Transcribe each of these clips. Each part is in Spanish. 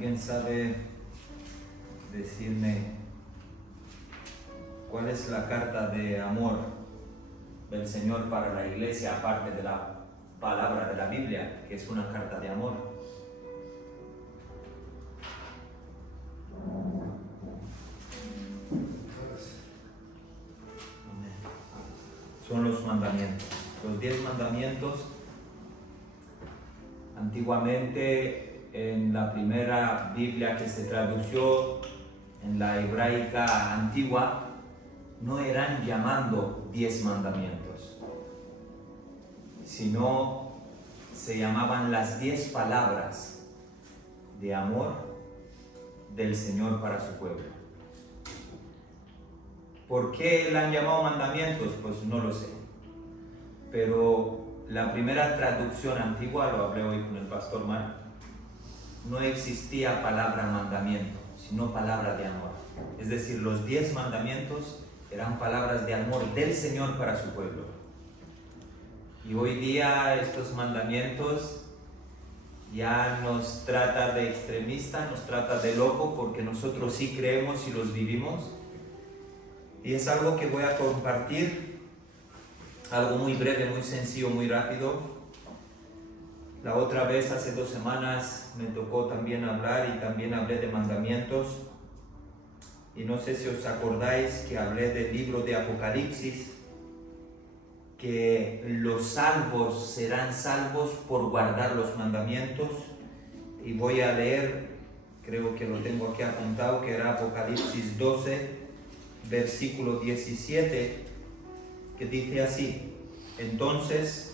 ¿Alguien sabe decirme cuál es la carta de amor del Señor para la iglesia, aparte de la palabra de la Biblia, que es una carta de amor? Son los mandamientos, los 10 mandamientos. Antiguamente, en la primera Biblia que se tradujo en la hebraica antigua, no eran llamando 10 mandamientos, sino se llamaban las 10 palabras de amor del Señor para su pueblo. ¿Por qué la han llamado mandamientos? Pues no lo sé. Pero la primera traducción antigua, lo hablé hoy con el pastor Mar, no existía palabra mandamiento, sino palabra de amor. Es decir, los 10 mandamientos eran palabras de amor del Señor para su pueblo. Y hoy día estos mandamientos ya nos trata de extremista, nos trata de loco, porque nosotros sí creemos y los vivimos. Y es algo que voy a compartir, algo muy breve, muy sencillo, muy rápido. La otra vez, hace 2 semanas, me tocó también hablar y también hablé de mandamientos. Y no sé si os acordáis que hablé del libro de Apocalipsis, que los salvos serán salvos por guardar los mandamientos. Y voy a leer, creo que lo tengo aquí apuntado, que era Apocalipsis 12, versículo 17, que dice así: entonces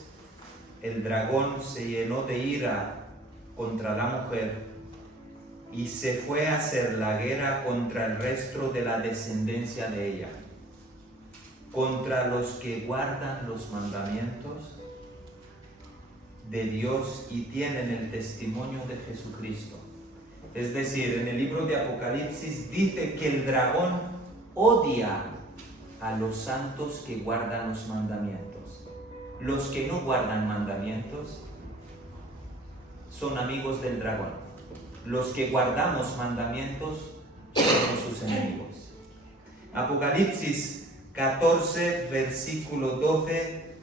el dragón se llenó de ira contra la mujer y se fue a hacer la guerra contra el resto de la descendencia de ella, contra los que guardan los mandamientos de Dios y tienen el testimonio de Jesucristo. Es decir, en el libro de Apocalipsis dice que el dragón odia a los santos que guardan los mandamientos. Los que no guardan mandamientos son amigos del dragón. Los que guardamos mandamientos somos sus enemigos. Apocalipsis 14, versículo 12,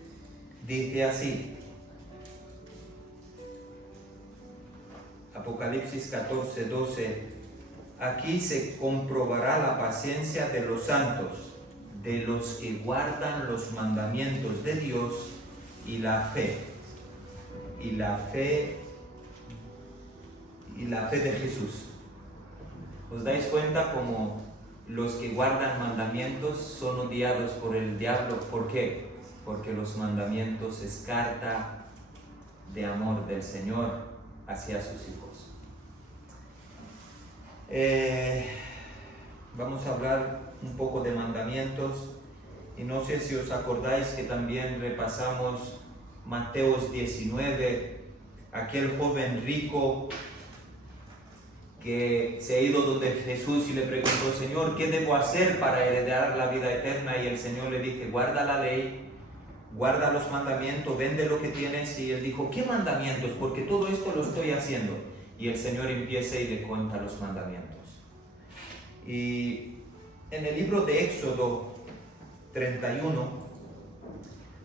dice así. Apocalipsis 14, 12. Aquí se comprobará la paciencia de los santos, de los que guardan los mandamientos de Dios y la fe de Jesús. ¿Os dais cuenta cómo los que guardan mandamientos son odiados por el diablo? ¿Por qué? Porque los mandamientos es carta de amor del Señor hacia sus hijos. Vamos a hablar un poco de mandamientos, y no sé si os acordáis que también repasamos Mateo 19, aquel joven rico que se ha ido donde Jesús y le preguntó: Señor, ¿qué debo hacer para heredar la vida eterna? Y el Señor le dice: guarda la ley, guarda los mandamientos, vende lo que tienes. Y él dijo: ¿qué mandamientos? Porque todo esto lo estoy haciendo. Y el Señor empieza y le cuenta los mandamientos. Y en el libro de Éxodo 31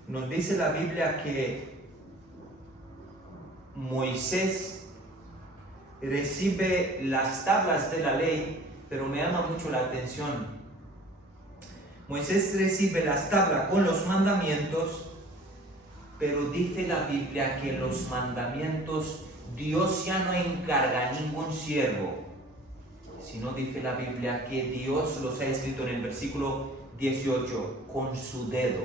nos dice la Biblia que Moisés recibe las tablas de la ley, pero me llama mucho la atención. Moisés recibe las tablas con los mandamientos, pero dice la Biblia que los mandamientos Dios ya no encarga a ningún siervo, sino dice la Biblia que Dios los ha escrito en el versículo 18 con su dedo.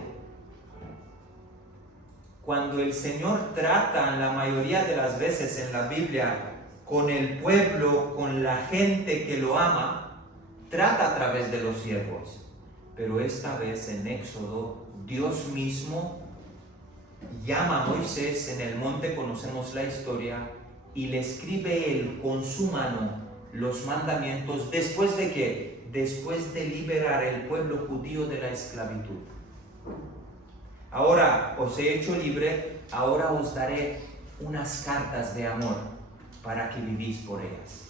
Cuando el Señor trata la mayoría de las veces en la Biblia con el pueblo, con la gente que lo ama, trata a través de los siervos. Pero esta vez en Éxodo, Dios mismo llama a Moisés en el monte, conocemos la historia, y le escribe él con su mano los mandamientos. ¿Después de qué? Después de liberar el pueblo judío de la esclavitud. Ahora os he hecho libre, ahora os daré unas cartas de amor para que vivís por ellas.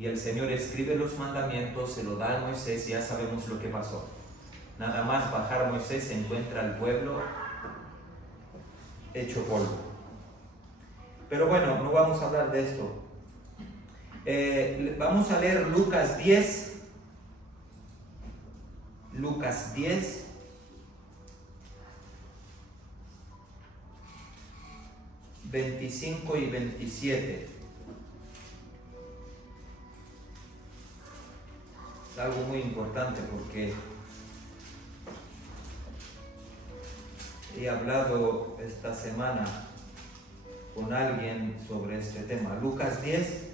y el Señor escribe los mandamientos, se lo da a Moisés y ya sabemos lo que pasó. Nada más bajar Moisés se encuentra el pueblo hecho polvo. Pero bueno, no vamos a hablar de esto. Vamos a leer Lucas 10. Lucas 10. ...25 y 27... es algo muy importante porque he hablado esta semana con alguien sobre este tema. Lucas 10,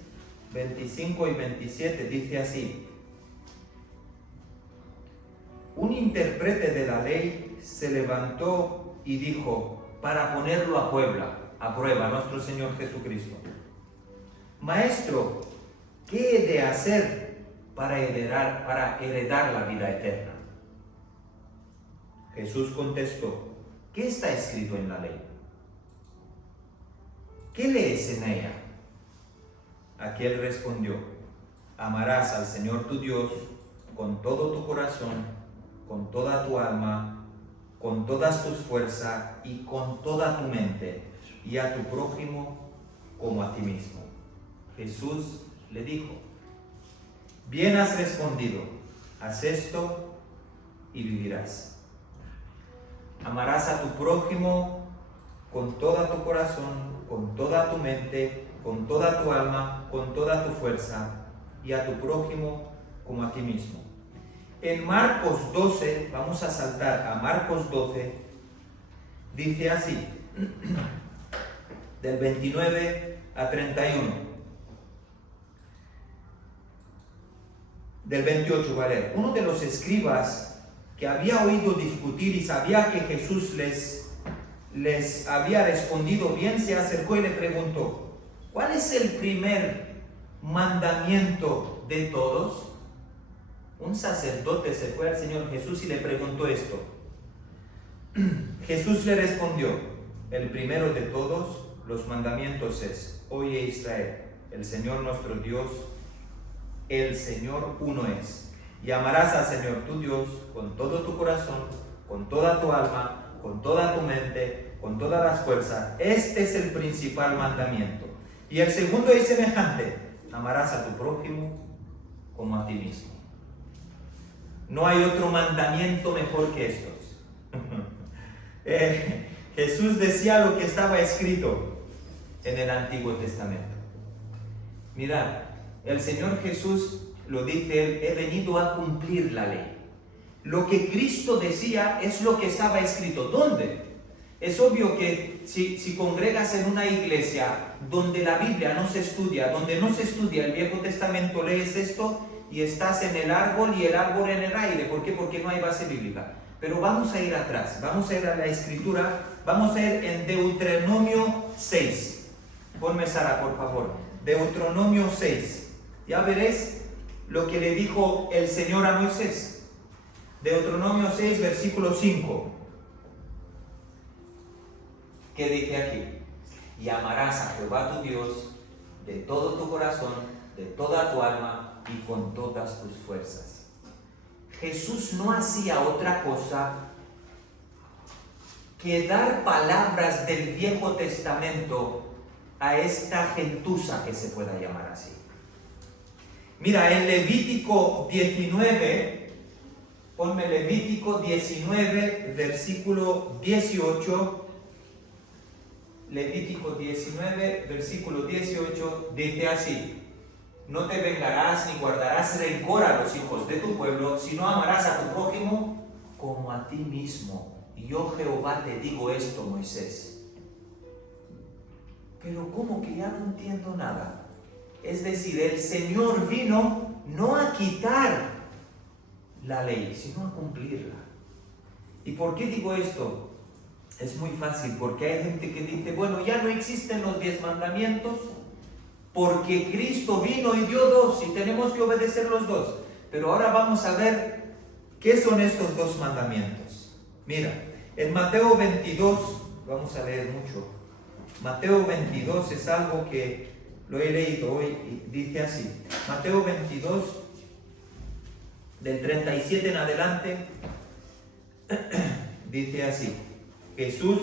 25 y 27 dice así: un intérprete de la ley se levantó y dijo, para ponerlo a prueba, nuestro Señor Jesucristo: Maestro, ¿qué he de hacer para heredar la vida eterna? Jesús contestó, ¿qué está escrito en la ley? ¿Qué lees en ella? Aquel respondió, amarás al Señor tu Dios con todo tu corazón, con toda tu alma, con todas tus fuerzas y con toda tu mente, y a tu prójimo como a ti mismo. Jesús le dijo, bien has respondido, haz esto y vivirás. Amarás a tu prójimo con todo tu corazón, con toda tu mente, con toda tu alma, con toda tu fuerza, y a tu prójimo como a ti mismo. En Marcos 12, vamos a saltar a Marcos 12, dice así, del 29 a 31. Del 28, ¿vale? Uno de los escribas que había oído discutir y sabía que Jesús les había respondido bien, se acercó y le preguntó, ¿cuál es el primer mandamiento de todos? Un sacerdote se fue al Señor Jesús y le preguntó esto. Jesús le respondió, el primero de todos los mandamientos es, oye Israel, el Señor nuestro Dios, el Señor uno es. Y amarás al Señor tu Dios con todo tu corazón, con toda tu alma, con toda tu mente, con todas las fuerzas. Este es el principal mandamiento. Y el segundo es semejante, amarás a tu prójimo como a ti mismo. No hay otro mandamiento mejor que estos. Jesús decía lo que estaba escrito en el Antiguo Testamento. Mirad, el Señor Jesús lo dice él, he venido a cumplir la ley. Lo que Cristo decía es lo que estaba escrito. ¿Dónde? Es obvio que si congregas en una iglesia donde la Biblia no se estudia, donde no se estudia el Viejo Testamento, lees esto y estás en el árbol y el árbol en el aire. ¿Por qué? Porque no hay base bíblica. Pero vamos a ir atrás, vamos a ir a la Escritura, vamos a ir en Deuteronomio 6. Ponme Sara, por favor. Deuteronomio 6. Ya veréis lo que le dijo el Señor a Moisés. Deuteronomio 6, versículo 5. ¿Qué dice aquí? Y amarás a Jehová tu Dios de todo tu corazón, de toda tu alma y con todas tus fuerzas. Jesús no hacía otra cosa que dar palabras del Viejo Testamento a esta gentuza que se pueda llamar así. Mira, en Levítico 19, ponme Levítico 19, versículo 18. Levítico 19, versículo 18, dice así: no te vengarás ni guardarás rencor a los hijos de tu pueblo, sino amarás a tu prójimo como a ti mismo. Y yo Jehová te digo esto, Moisés. Pero ¿cómo que ya no entiendo nada? Es decir, el Señor vino no a quitar la ley, sino a cumplirla. ¿Y por qué digo esto? Es muy fácil, porque hay gente que dice, bueno, ya no existen los 10 mandamientos, porque Cristo vino y dio 2 y tenemos que obedecer los 2. Pero ahora vamos a ver qué son estos 2 mandamientos. Mira, en Mateo 22, vamos a leer mucho. Mateo 22 es algo que lo he leído hoy y dice así. Mateo 22, del 37 en adelante, dice así. Jesús,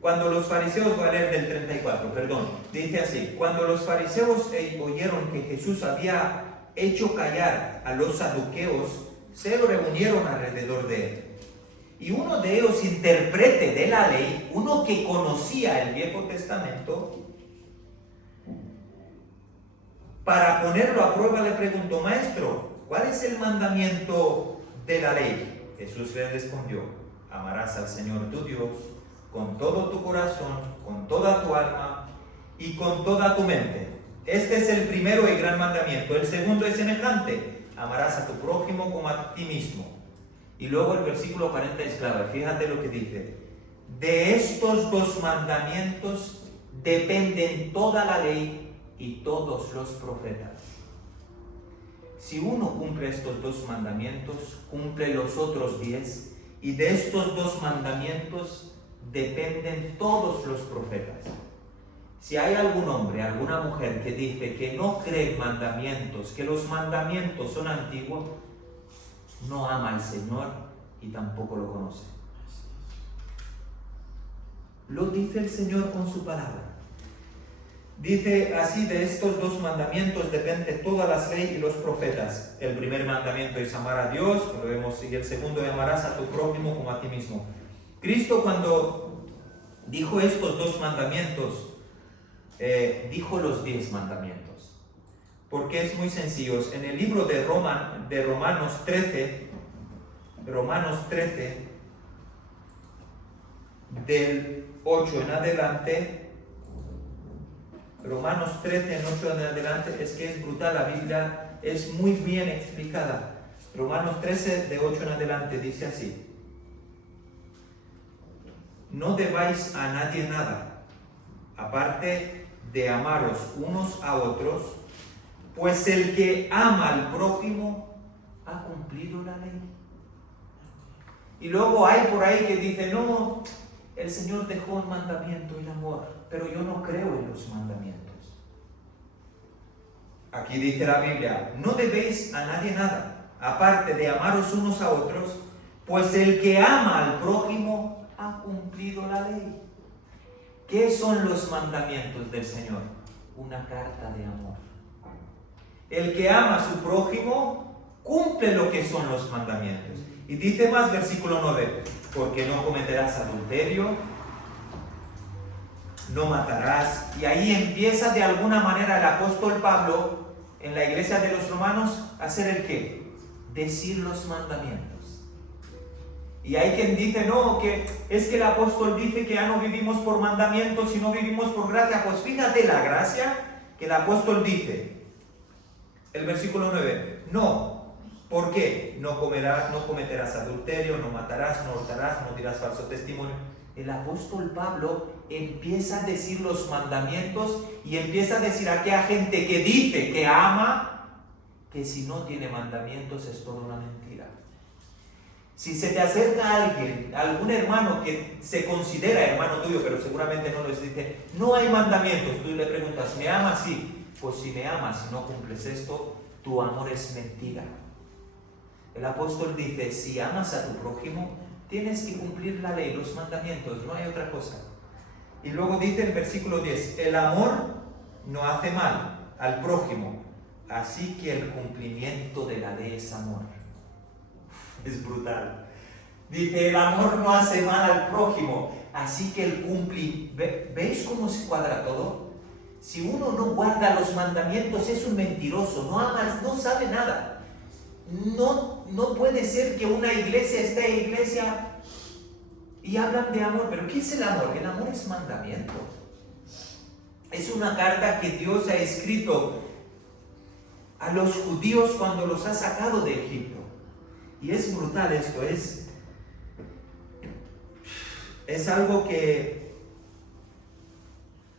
cuando los fariseos, voy a leer del 34, perdón, dice así. Cuando los fariseos oyeron que Jesús había hecho callar a los saduceos, se reunieron alrededor de él. Y uno de ellos, intérprete de la ley, uno que conocía el Viejo Testamento, para ponerlo a prueba le preguntó: Maestro, ¿cuál es el mandamiento de la ley? Jesús le respondió: amarás al Señor tu Dios con todo tu corazón, con toda tu alma y con toda tu mente. Este es el primero y gran mandamiento. El segundo es semejante: amarás a tu prójimo como a ti mismo. Y luego el versículo 40 es clave. Fíjate lo que dice: de estos dos mandamientos dependen toda la ley y todos los profetas. Si uno cumple estos dos mandamientos, cumple los otros 10, y de estos dos mandamientos dependen todos los profetas. Si hay algún hombre, alguna mujer que dice que no cree en mandamientos, que los mandamientos son antiguos, no ama al Señor y tampoco lo conoce. Lo dice el Señor con su palabra. Dice así: de estos dos mandamientos depende todas las leyes y los profetas. El primer mandamiento es amar a Dios, lo vemos, y el segundo es amarás a tu prójimo como a ti mismo. Cristo, cuando dijo estos dos mandamientos, dijo los 10 mandamientos, porque es muy sencillo. En el libro de Romanos 13, del 8 en adelante, Romanos 13, en 8 en adelante, es que es brutal, la Biblia es muy bien explicada. Romanos 13, de 8 en adelante, dice así: no debáis a nadie nada, aparte de amaros unos a otros, pues el que ama al prójimo ha cumplido la ley. Y luego hay por ahí que dice: no, el Señor dejó un mandamiento, el amor, pero yo no creo en los mandamientos. Aquí dice la Biblia: no debéis a nadie nada, aparte de amaros unos a otros, pues el que ama al prójimo ha cumplido la ley. ¿Qué son los mandamientos del Señor? Una carta de amor. El que ama a su prójimo cumple lo que son los mandamientos. Y dice más, versículo 9: porque no cometerás adulterio, no matarás. Y ahí empieza de alguna manera el apóstol Pablo en la iglesia de los romanos a hacer el qué, decir los mandamientos. Y hay quien dice: no, que es que el apóstol dice que ya no vivimos por mandamientos, sino vivimos por gracia. Pues fíjate la gracia que el apóstol dice. El versículo 9: no. ¿Por qué? No cometerás adulterio, no matarás, no hurtarás, no dirás falso testimonio. El apóstol Pablo empieza a decir los mandamientos y empieza a decir a aquella gente que dice que ama, que si no tiene mandamientos es toda una mentira. Si se te acerca alguien, algún hermano que se considera hermano tuyo, pero seguramente no les dice: no hay mandamientos, tú le preguntas: ¿me amas? Sí. Pues si me amas y no cumples esto, tu amor es mentira. El apóstol dice: si amas a tu prójimo, tienes que cumplir la ley, los mandamientos, no hay otra cosa. Y luego dice el versículo 10: el amor no hace mal al prójimo, así que el cumplimiento de la ley es amor. Es brutal. Dice: el amor no hace mal al prójimo, así que el cumplimiento. ¿Veis cómo se cuadra todo? Si uno no guarda los mandamientos es un mentiroso, no ama, no sabe nada. No puede ser que una iglesia esté en iglesia y hablan de amor. ¿Pero qué es el amor? El amor es mandamiento. Es una carta que Dios ha escrito a los judíos cuando los ha sacado de Egipto. Y es brutal esto, es algo que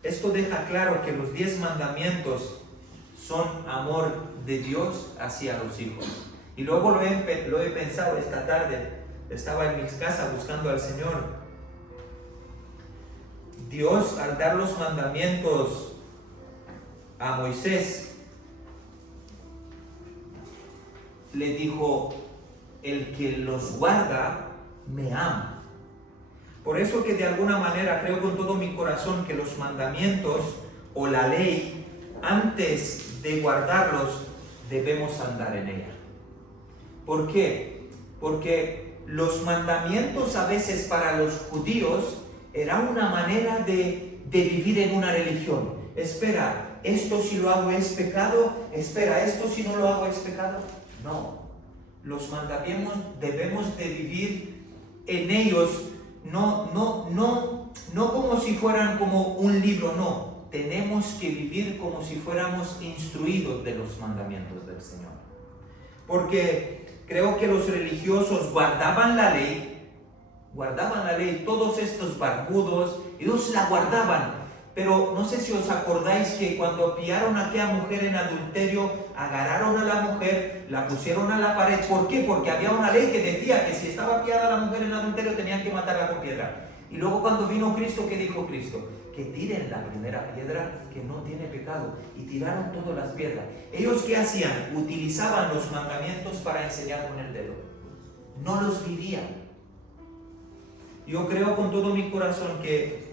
esto deja claro que los 10 mandamientos son amor de Dios hacia los hijos. Y luego lo he pensado esta tarde, estaba en mi casa buscando al Señor. Dios, al dar los mandamientos a Moisés, le dijo, el que los guarda, me ama. Por eso que de alguna manera creo con todo mi corazón que los mandamientos o la ley, antes de guardarlos, debemos andar en ella. ¿Por qué? Porque los mandamientos a veces para los judíos era una manera de vivir en una religión. Espera, esto si lo hago es pecado. Espera, esto si no lo hago es pecado. No, los mandamientos debemos de vivir en ellos, no como si fueran como un libro, no. Tenemos que vivir como si fuéramos instruidos de los mandamientos del Señor. Porque creo que los religiosos guardaban la ley, todos estos barbudos, ellos la guardaban. Pero no sé si os acordáis que cuando pillaron a aquella mujer en adulterio, agarraron a la mujer, la pusieron a la pared. ¿Por qué? Porque había una ley que decía que si estaba pillada la mujer en adulterio tenían que matarla con piedra. Y luego cuando vino Cristo, ¿qué dijo Cristo? Que tiren la primera piedra que no tiene pecado. Y tiraron todas las piedras. ¿Ellos qué hacían? Utilizaban los mandamientos para enseñar con el dedo. No los vivían. Yo creo con todo mi corazón que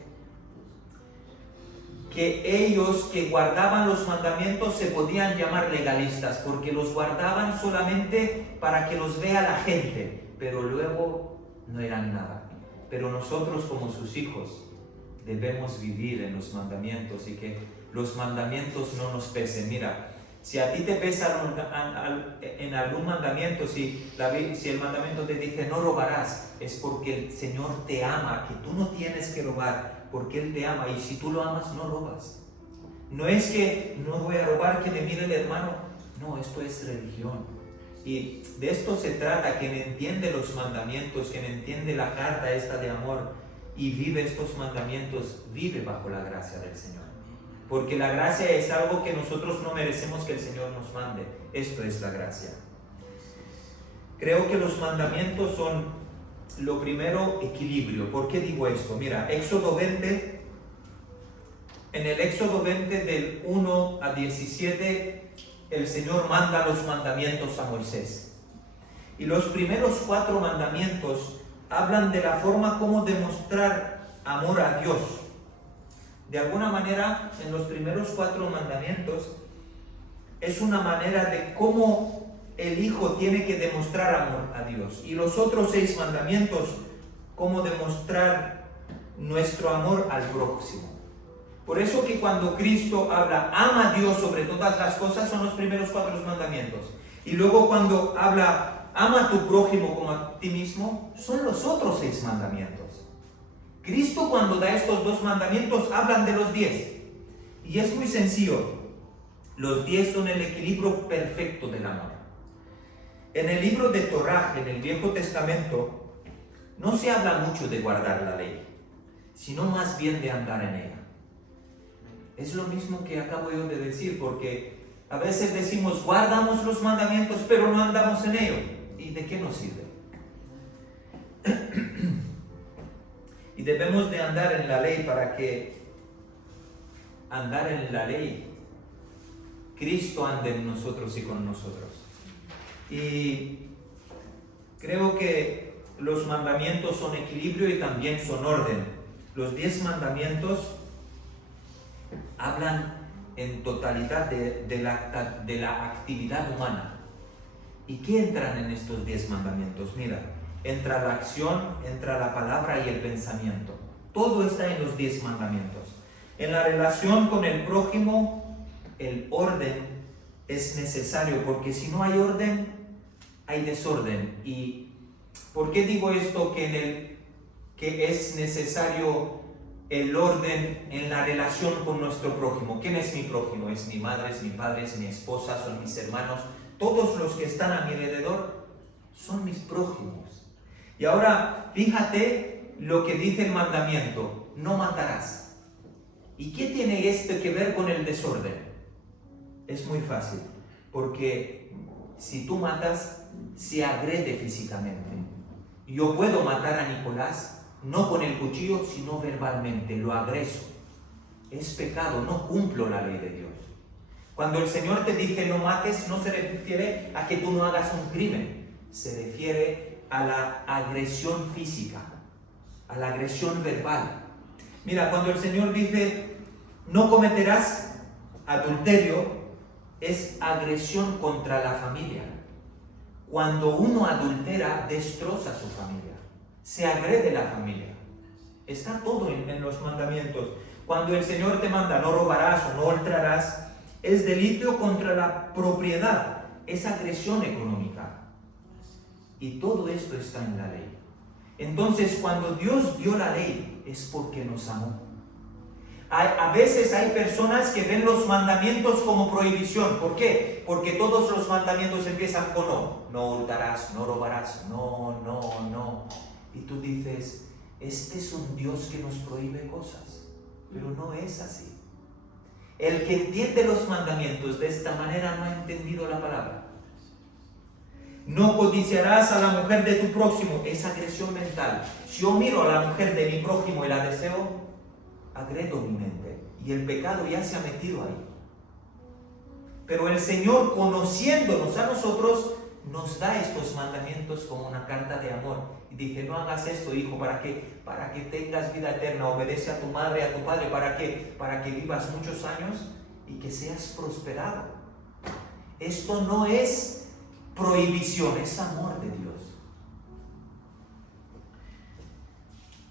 ellos que guardaban los mandamientos se podían llamar legalistas, porque los guardaban solamente para que los vea la gente, pero luego no eran nada. Pero nosotros como sus hijos debemos vivir en los mandamientos y que los mandamientos no nos pesen. Mira, si a ti te pesa en algún mandamiento, si el mandamiento te dice no robarás, es porque el Señor te ama, que tú no tienes que robar, porque Él te ama, y si tú lo amas, no robas. No es que no voy a robar, que me mire el hermano. No, esto es religión. Y de esto se trata, quien entiende los mandamientos, quien entiende la carta esta de amor y vive estos mandamientos, vive bajo la gracia del Señor. Porque la gracia es algo que nosotros no merecemos que el Señor nos mande. Esto es la gracia. Creo que los mandamientos son, lo primero, equilibrio. ¿Por qué digo esto? Mira, Éxodo 20, en el Éxodo 20 del 1 a 17, el Señor manda los mandamientos a Moisés. Y los primeros 4 mandamientos hablan de la forma como demostrar amor a Dios. De alguna manera, en los primeros 4 mandamientos, es una manera de cómo el Hijo tiene que demostrar amor a Dios. Y los otros 6 mandamientos, cómo demostrar nuestro amor al próximo. Por eso que cuando Cristo habla, ama a Dios sobre todas las cosas, son los primeros 4 mandamientos. Y luego cuando habla, ama a tu prójimo como a ti mismo, son los otros 6 mandamientos. Cristo cuando da estos 2 mandamientos, hablan de los 10. Y es muy sencillo. Los 10 son el equilibrio perfecto del amor. En el libro de Torá, en el Viejo Testamento, no se habla mucho de guardar la ley, sino más bien de andar en ella. Es lo mismo que acabo yo de decir, porque a veces decimos, guardamos los mandamientos, pero no andamos en ellos. ¿Y de qué nos sirve? Y debemos de andar en la ley para que andar en la ley, Cristo ande en nosotros y con nosotros. Y creo que los mandamientos son equilibrio y también son orden. Los 10 mandamientos hablan en totalidad de la actividad humana. ¿Y qué entran en estos 10 mandamientos? Mira, entra la acción, entra la palabra y el pensamiento. Todo está en los 10 mandamientos. En la relación con el prójimo, el orden es necesario, porque si no hay orden, hay desorden. ¿Y por qué digo esto? Que es necesario el orden en la relación con nuestro prójimo. ¿Quién es mi prójimo? Es mi madre, es mi padre, es mi esposa, son mis hermanos. Todos los que están a mi alrededor son mis prójimos. Y ahora, fíjate lo que dice el mandamiento: no matarás. ¿Y qué tiene esto que ver con el desorden? Es muy fácil, porque si tú matas, se agrede físicamente. Yo puedo matar a Nicolás, no con el cuchillo, sino verbalmente, lo agreso. Es pecado, no cumplo la ley de Dios. Cuando el Señor te dice no mates, no se refiere a que tú no hagas un crimen, se refiere a la agresión física, a la agresión verbal. Mira, cuando el Señor dice no cometerás adulterio, es agresión contra la familia. Cuando uno adultera, destroza su familia, se agrede la familia. Está todo en los mandamientos. Cuando el Señor te manda no robarás o no hurtarás, es delito contra la propiedad, es agresión económica. Y todo esto está en la ley. Entonces, cuando Dios dio la ley, es porque nos amó. A veces hay personas que ven los mandamientos como prohibición. ¿Por qué? Porque todos los mandamientos empiezan con no. No hurtarás, no robarás, no. Y tú dices, este es un Dios que nos prohíbe cosas. Pero no es así. El que entiende los mandamientos de esta manera no ha entendido la palabra. No codiciarás a la mujer de tu prójimo, es agresión mental. Si yo miro a la mujer de mi prójimo y la deseo, agredo mi mente y el pecado ya se ha metido ahí. Pero el Señor, conociéndonos a nosotros, nos da estos mandamientos como una carta de amor. Y dice, no hagas esto, hijo, ¿para qué? Para que tengas vida eterna, obedece a tu madre, a tu padre, ¿para qué? Para que vivas muchos años y que seas prosperado. Esto no es prohibición, es amor de Dios.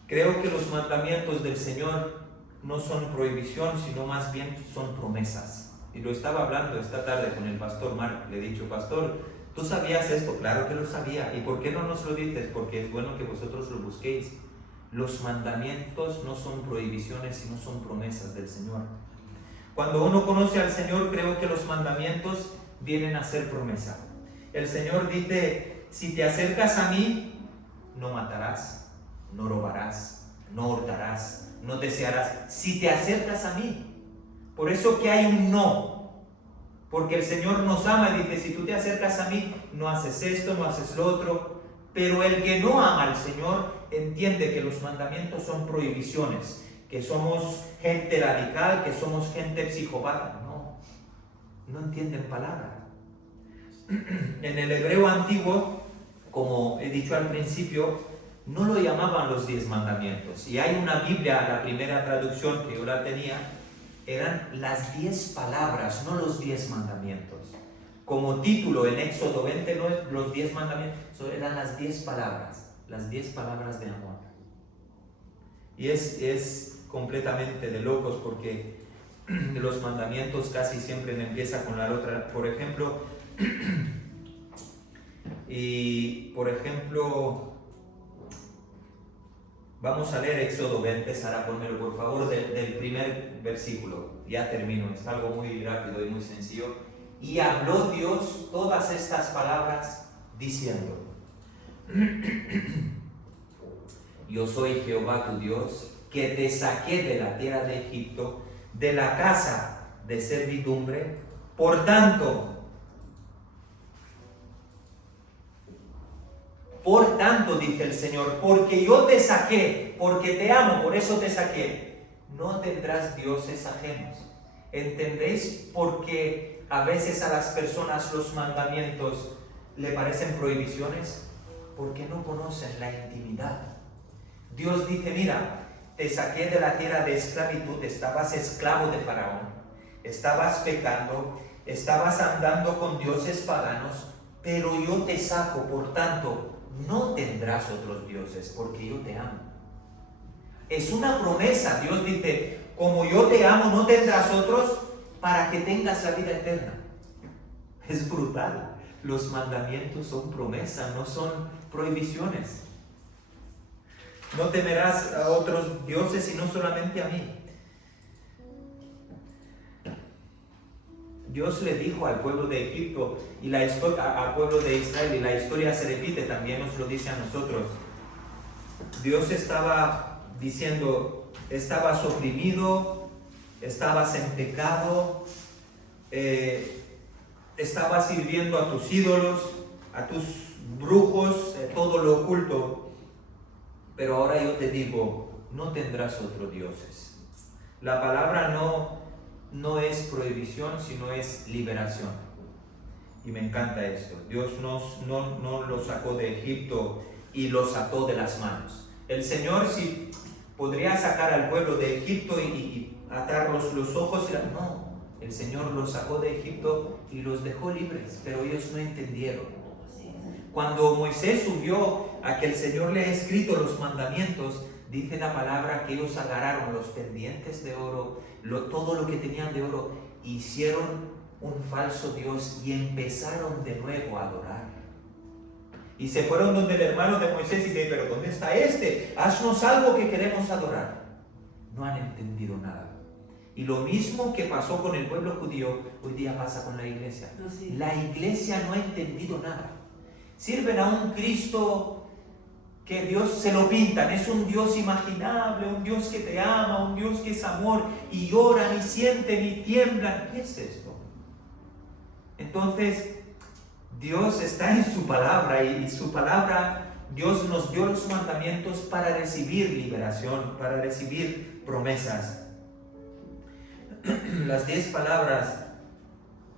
Creo que los mandamientos del Señor no son prohibición, sino más bien son promesas. Y lo estaba hablando esta tarde con el pastor Mark. Le he dicho, pastor, ¿tú sabías esto? Claro que lo sabía. ¿Y por qué no nos lo dices? Porque es bueno que vosotros lo busquéis. Los mandamientos no son prohibiciones, sino son promesas del Señor. Cuando uno conoce al Señor, creo que los mandamientos vienen a ser promesa. El Señor dice, si te acercas a mí, no matarás, no robarás, no hurtarás, no desearás. Si te acercas a mí. Por eso que hay un no. Porque el Señor nos ama y dice, si tú te acercas a mí, no haces esto, no haces lo otro. Pero el que no ama al Señor entiende que los mandamientos son prohibiciones, que somos gente radical, que somos gente psicópata. No entienden palabra. En el hebreo antiguo, como he dicho al principio, no lo llamaban los 10 mandamientos. Y hay una Biblia, la primera traducción que yo la tenía, eran las 10 palabras, no los 10 mandamientos. Como título en Éxodo 20, no es los 10 mandamientos, eran las 10 palabras de amor. Y es completamente de locos porque los mandamientos casi siempre empiezan con la otra. Por ejemplo, vamos a leer Éxodo 20, Sara, ponmelo por favor, del primer versículo. Ya termino, es algo muy rápido y muy sencillo. Y habló Dios todas estas palabras diciendo, yo soy Jehová tu Dios, que te saqué de la tierra de Egipto, de la casa de servidumbre. Por tanto, dice el Señor, porque yo te saqué, porque te amo, por eso te saqué, no tendrás dioses ajenos. ¿Entendéis por qué a veces a las personas los mandamientos le parecen prohibiciones? Porque no conocen la intimidad. Dios dice, mira, te saqué de la tierra de esclavitud, estabas esclavo de Faraón, estabas pecando, estabas andando con dioses paganos, pero yo te saco, por tanto, no tendrás otros dioses, porque yo te amo. Es una promesa. Dios dice, como yo te amo, no tendrás otros, para que tengas la vida eterna. Es brutal. Los mandamientos son promesas, no son prohibiciones. No temerás a otros dioses, sino solamente a mí. Dios le dijo al pueblo de Egipto y al pueblo de Israel, y la historia se repite, también nos lo dice a nosotros. Dios estaba diciendo, estabas oprimido, estabas en pecado, estabas sirviendo a tus ídolos, a tus brujos, todo lo oculto. Pero ahora yo te digo, no tendrás otros dioses. La palabra no no es prohibición, sino es liberación. Y me encanta esto. Dios no lo sacó de Egipto y lo sacó de las manos. El Señor sí podría sacar al pueblo de Egipto y atarlos los ojos. No, el Señor los sacó de Egipto y los dejó libres, pero ellos no entendieron. Cuando Moisés subió a que el Señor le ha escrito los mandamientos, dice la palabra que ellos agarraron los pendientes de oro, todo lo que tenían de oro, hicieron un falso Dios y empezaron de nuevo a adorar. Y se fueron donde el hermano de Moisés y dice, pero ¿dónde está este? Haznos algo que queremos adorar. No han entendido nada. Y lo mismo que pasó con el pueblo judío, hoy día pasa con la iglesia. La iglesia no ha entendido nada. Sirven a un Cristo que Dios se lo pintan, es un Dios imaginable, un Dios que te ama, un Dios que es amor, y lloran y sienten y tiemblan. ¿Qué es esto? Entonces, Dios está en su palabra, y su palabra, Dios nos dio los mandamientos para recibir liberación, para recibir promesas. Las 10 palabras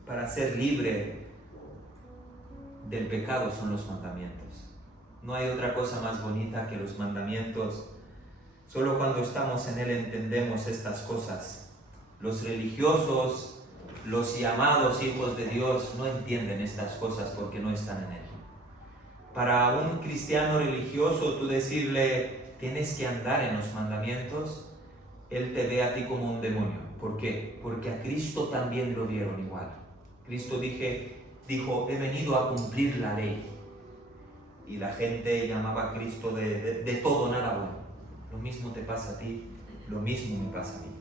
para ser libre del pecado son los mandamientos. No hay otra cosa más bonita que los mandamientos. Solo cuando estamos en Él entendemos estas cosas. Los religiosos, los llamados hijos de Dios, no entienden estas cosas porque no están en Él. Para un cristiano religioso, tú decirle, tienes que andar en los mandamientos, Él te ve a ti como un demonio. ¿Por qué? Porque a Cristo también lo vieron igual. Cristo dijo, he venido a cumplir la ley. Y la gente llamaba a Cristo de todo, nada bueno. Lo mismo te pasa a ti, lo mismo me pasa a mí.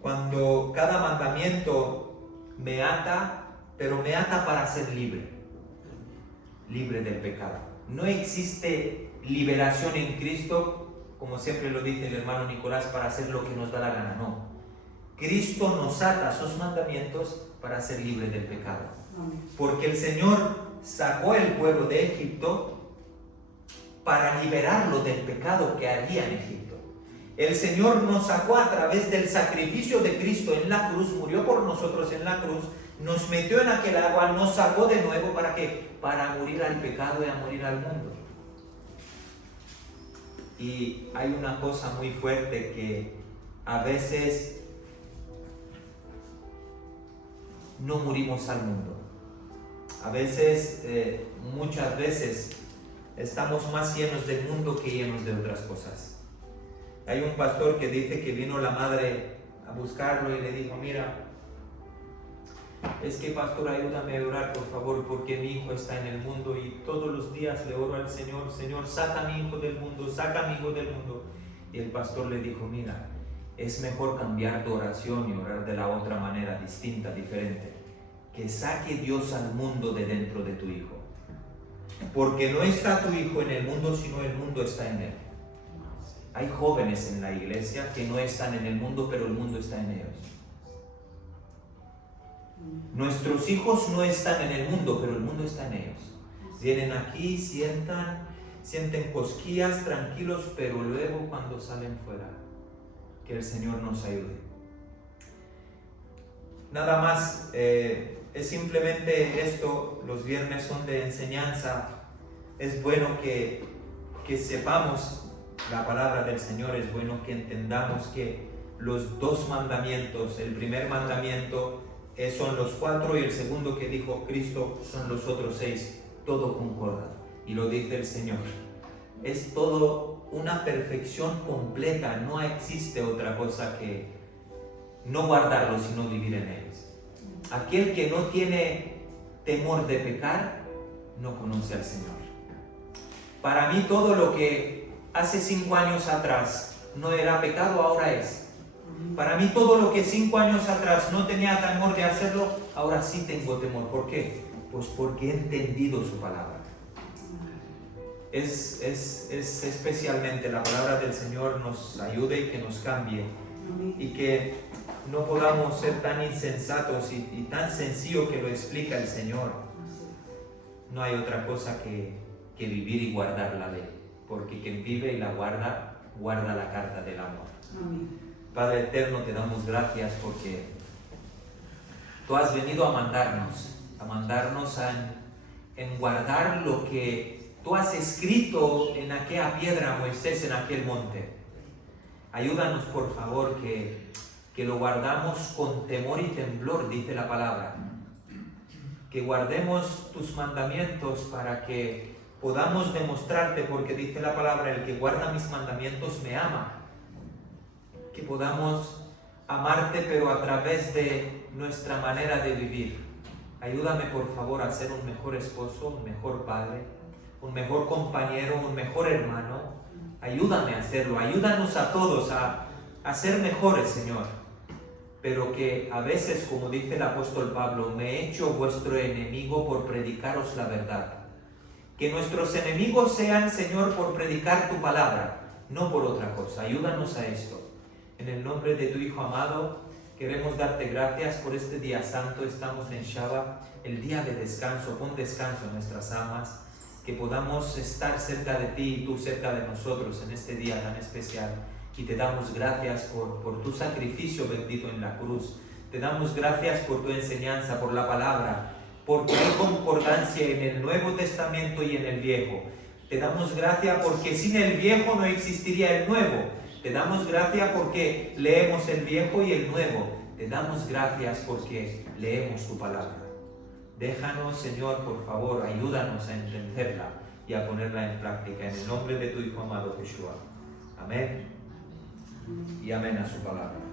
Cuando cada mandamiento me ata, pero me ata para ser libre del pecado. No existe liberación en Cristo, como siempre lo dice el hermano Nicolás, para hacer lo que nos da la gana, no. Cristo nos ata a sus mandamientos para ser libre del pecado. Porque el Señor sacó el pueblo de Egipto para liberarlo del pecado que había en Egipto. El Señor nos sacó a través del sacrificio de Cristo en la cruz, murió por nosotros en la cruz, nos metió en aquel agua, nos sacó de nuevo ¿para qué? Para morir al pecado y a morir al mundo. Y hay una cosa muy fuerte que a veces no morimos al mundo. A veces, muchas veces, estamos más llenos del mundo que llenos de otras cosas. Hay un pastor que dice que vino la madre a buscarlo y le dijo, mira, es que pastor, ayúdame a orar por favor, porque mi hijo está en el mundo y todos los días le oro al Señor, Señor, saca a mi hijo del mundo, saca a mi hijo del mundo. Y el pastor le dijo, mira, es mejor cambiar tu oración y orar de la otra manera, distinta, diferente. Que saque Dios al mundo de dentro de tu hijo. Porque no está tu hijo en el mundo, sino el mundo está en él. Hay jóvenes en la iglesia que no están en el mundo, pero el mundo está en ellos. Nuestros hijos no están en el mundo, pero el mundo está en ellos. Vienen aquí, sienten cosquillas, tranquilos, pero luego cuando salen fuera, que el Señor nos ayude. Nada más, es simplemente esto. Los viernes son de enseñanza. Es bueno que sepamos la palabra del Señor, es bueno que entendamos que los 2 mandamientos, el primer mandamiento son los 4 y el segundo que dijo Cristo son los otros 6, todo concorda, y lo dice el Señor. Es todo una perfección completa, no existe otra cosa que no guardarlo, sino vivir en ellos. Aquel que no tiene temor de pecar, no conoce al Señor. Para mí todo lo que hace 5 años atrás no era pecado, ahora es. Para mí todo lo que 5 años atrás no tenía temor de hacerlo, ahora sí tengo temor. ¿Por qué? Pues porque he entendido su palabra. Es especialmente la palabra del Señor nos ayude y que nos cambie. Y que no podamos ser tan insensatos y tan sencillo que lo explica el Señor. No hay otra cosa que vivir y guardar la ley, porque quien vive y la guarda, guarda la carta del amor. Padre eterno, te damos gracias porque tú has venido a mandarnos en guardar lo que tú has escrito en aquella piedra, Moisés, en aquel monte. Ayúdanos, por favor, que lo guardamos con temor y temblor, dice la palabra. Que guardemos tus mandamientos para que podamos demostrarte, porque dice la palabra, el que guarda mis mandamientos me ama. Que podamos amarte, pero a través de nuestra manera de vivir. Ayúdame, por favor, a ser un mejor esposo, un mejor padre, un mejor compañero, un mejor hermano. Ayúdame a hacerlo. Ayúdanos a todos a ser mejores, Señor. Pero que a veces, como dice el apóstol Pablo, me he hecho vuestro enemigo por predicaros la verdad. Que nuestros enemigos sean, Señor, por predicar tu palabra, no por otra cosa. Ayúdanos a esto. En el nombre de tu Hijo amado, queremos darte gracias por este día santo. Estamos en Shabbat, el día de descanso. Pon descanso en nuestras almas. Que podamos estar cerca de ti y tú cerca de nosotros en este día tan especial. Y te damos gracias por tu sacrificio bendito en la cruz. Te damos gracias por tu enseñanza, por la palabra, porque hay concordancia en el Nuevo Testamento y en el Viejo. Te damos gracias porque sin el Viejo no existiría el Nuevo. Te damos gracias porque leemos el Viejo y el Nuevo. Te damos gracias porque leemos tu palabra. Déjanos, Señor, por favor, ayúdanos a entenderla y a ponerla en práctica. En el nombre de tu Hijo amado Jesús. Amén. Y amén a su palabra.